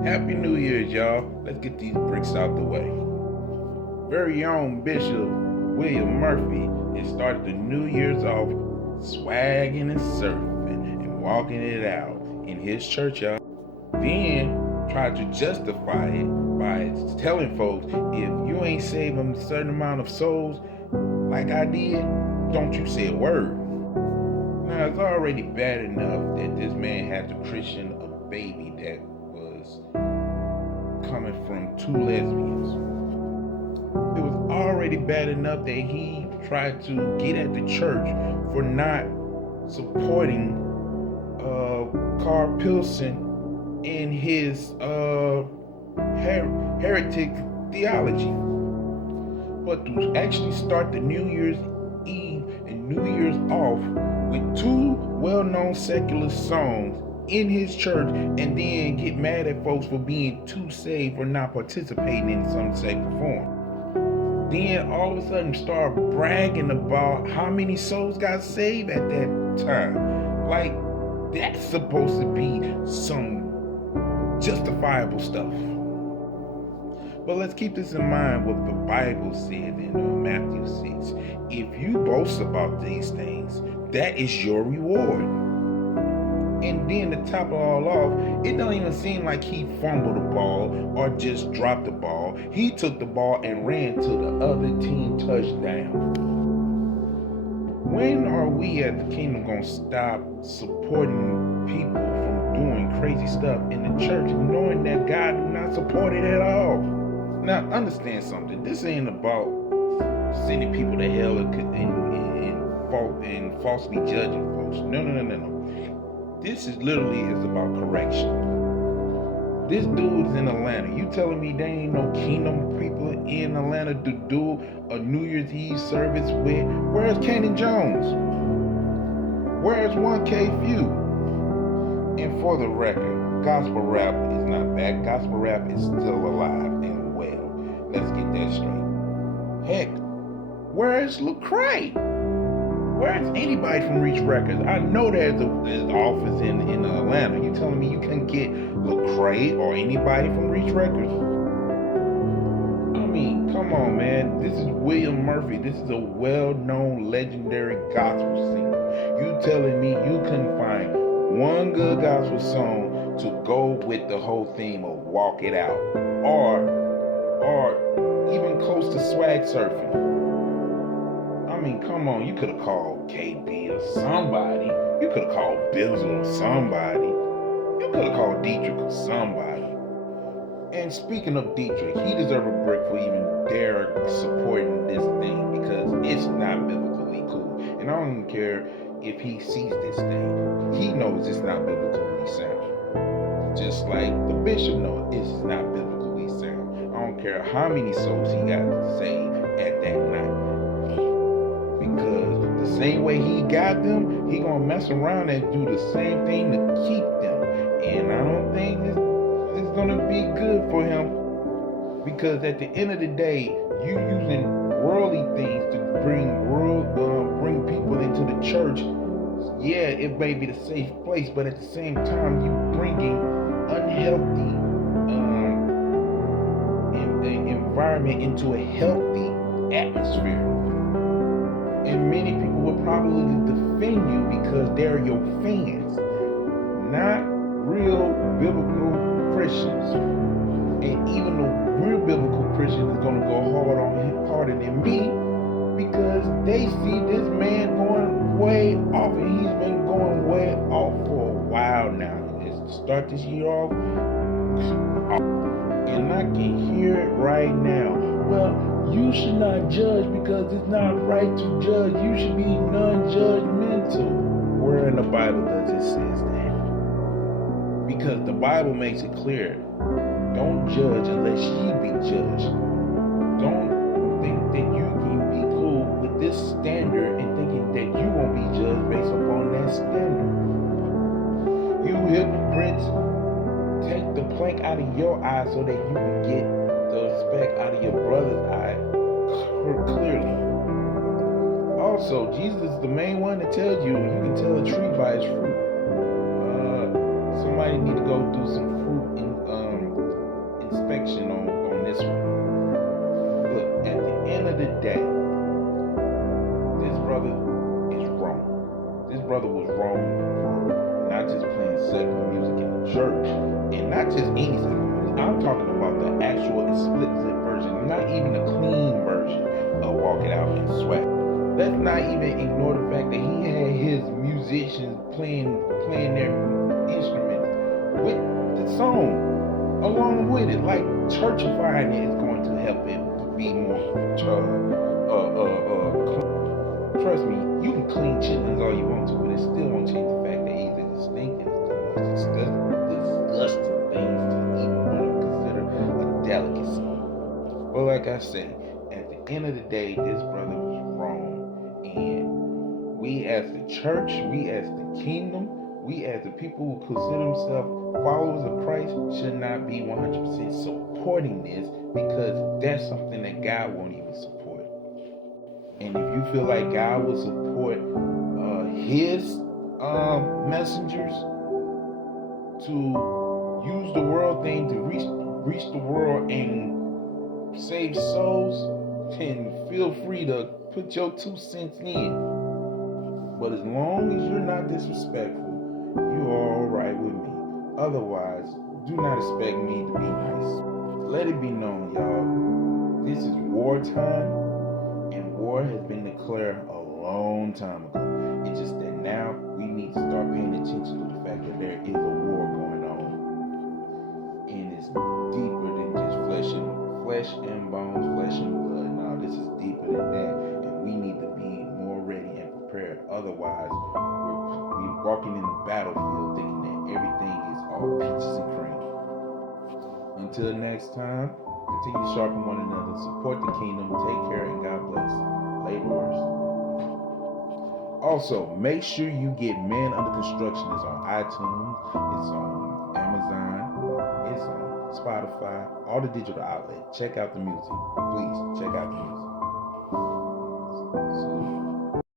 Happy New Year's, y'all. Let's get these bricks out the way. Very own Bishop William Murphy has started the New Year's off swagging and surfing and walking it out in his church, y'all. Then tried to justify it by telling folks, if you ain't saving a certain amount of souls like I did, don't you say a word. Now, it's already bad enough that this man had to Christian a baby that was coming from two lesbians. It was already bad enough that he tried to get at the church for not supporting Carl Pilsen in his heretic theology. But to actually start the New Year's Eve and New Year's off with two well-known secular songs in his church and then get mad at folks for being too saved for not participating in some shape or form. Then all of a sudden start bragging about how many souls got saved at that time. Like, that's supposed to be some justifiable stuff. But let's keep this in mind what the Bible said in Matthew 6. If you boast about these things, that is your reward. And then to top it all off, it don't even seem like he fumbled the ball or just dropped the ball. He took the ball and ran to the other team touchdown. When are we at the kingdom going to stop supporting people from doing crazy stuff in the church, knowing that God do not support it at all? Now, understand something. This ain't about sending people to hell and falsely judging folks. No. This is about correction. This dude is in Atlanta. You telling me there ain't no kingdom people in Atlanta to do a New Year's Eve service with? Where's Cannon Jones? Where's 1K Few? And for the record, gospel rap is not back. Gospel rap is still alive and well. Let's get that straight. Heck, where's Lecrae? Where's anybody from Reach Records? I know there's an office in Atlanta. You telling me you can get Lecrae or anybody from Reach Records? I mean, come on, man. This is William Murphy. This is a well-known, legendary gospel singer. You telling me you couldn't find one good gospel song to go with the whole theme of Walk It Out, or even close to swag surfing? I mean, come on, you could have called KB or somebody. You could have called Bizzle or somebody. You could have called Dietrich or somebody. And speaking of Dietrich, he deserves a break for even dare supporting this thing because it's not biblically cool. And I don't even care if he sees this thing. He knows it's not biblically sound. Just like the bishop knows it's not biblically sound. I don't care how many souls he got saved at that night. Because the same way he got them, he gonna mess around and do the same thing to keep them. And I don't think it's gonna be good for him. Because at the end of the day, you using worldly things to bring people into the church. Yeah, it may be the safe place, but at the same time, you bringing unhealthy environment into a healthy atmosphere. And many people will probably defend you because they're your fans, not real biblical Christians. And even the real biblical Christian is going to go harder than me because they see this man going way off, and he's been going way off for a while now. Let's start this year off, and I can hear it right now. Well, you should not judge because it's not right to judge. You should be non-judgmental. Where in the Bible does it say that? Because the Bible makes it clear. Don't judge unless ye be judged. Don't think that you can be cool with this standard and thinking that you won't be judged based upon that standard. You hypocrites, take the plank out of your eye so that you can get the speck out of your brother's eye clearly. Also, Jesus is the main one that tells you can tell a tree by its fruit. Somebody need to go do some fruit and day, this brother is wrong. This brother was wrong for not just playing secular music in the church, and not just any secular music. I'm talking about the actual explicit version, not even the clean version of Walk It Out and Swag. Let's not even ignore the fact that he had his musicians playing their instruments with the song along with it. Like, churchifying it is going to help it be more trust me, you can clean chitlins all you want to, but it still won't change the fact that he's a distinct and it's the most disgusting things to even want to consider a delicacy. Well, like I said, at the end of the day, this brother was wrong. And we as the church, we as the kingdom, we as the people who consider themselves followers of Christ should not be 100% supporting this, because that's something that God won't even support. And if you feel like God will support his messengers to use the world thing to reach the world and save souls, then feel free to put your 2 cents in. But as long as you're not disrespectful, you are alright with me. Otherwise, do not expect me to be nice. Let it be known, y'all, this is wartime. And war has been declared a long time ago. It's just that now we need to start paying attention to the fact that there is a war going on. And it's deeper than just flesh and bones, flesh and blood. No, this is deeper than that. And we need to be more ready and prepared. Otherwise, we're walking in the battlefield thinking that everything is all peaches and cream. Until next time, continue to sharpen one another, support the kingdom, take care, and God bless. Laborers. Also, make sure you get Man Under Construction. It's on iTunes, it's on Amazon, it's on Spotify, all the digital outlets. Check out the music. Please, check out the music. Salute.